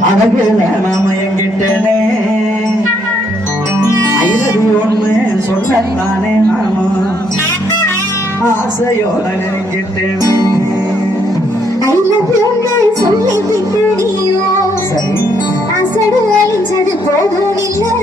அழகுல நாமயங்கிட்டனே ஐநூறு ஒண்ணு சொல்லத்தானே நாம ஆசையோட நினைக்கிட்டேனே. சரி. அசடு அழிஞ்சது போதும் இல்லை.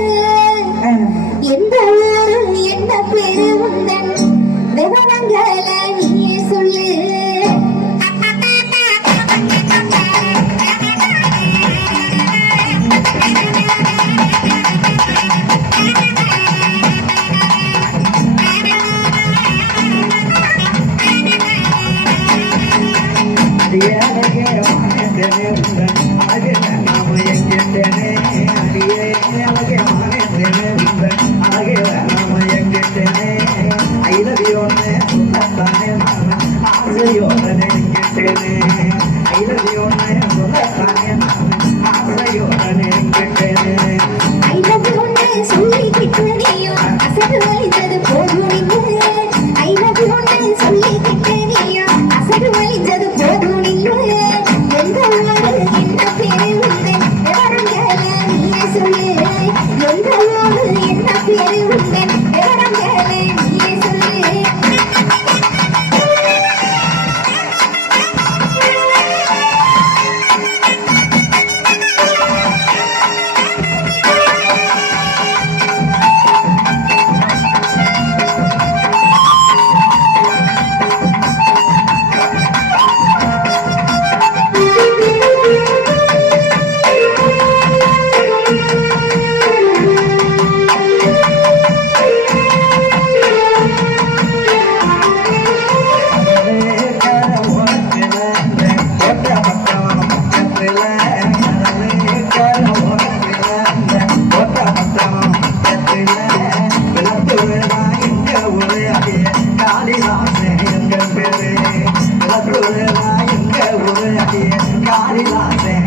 காரில் ஆசை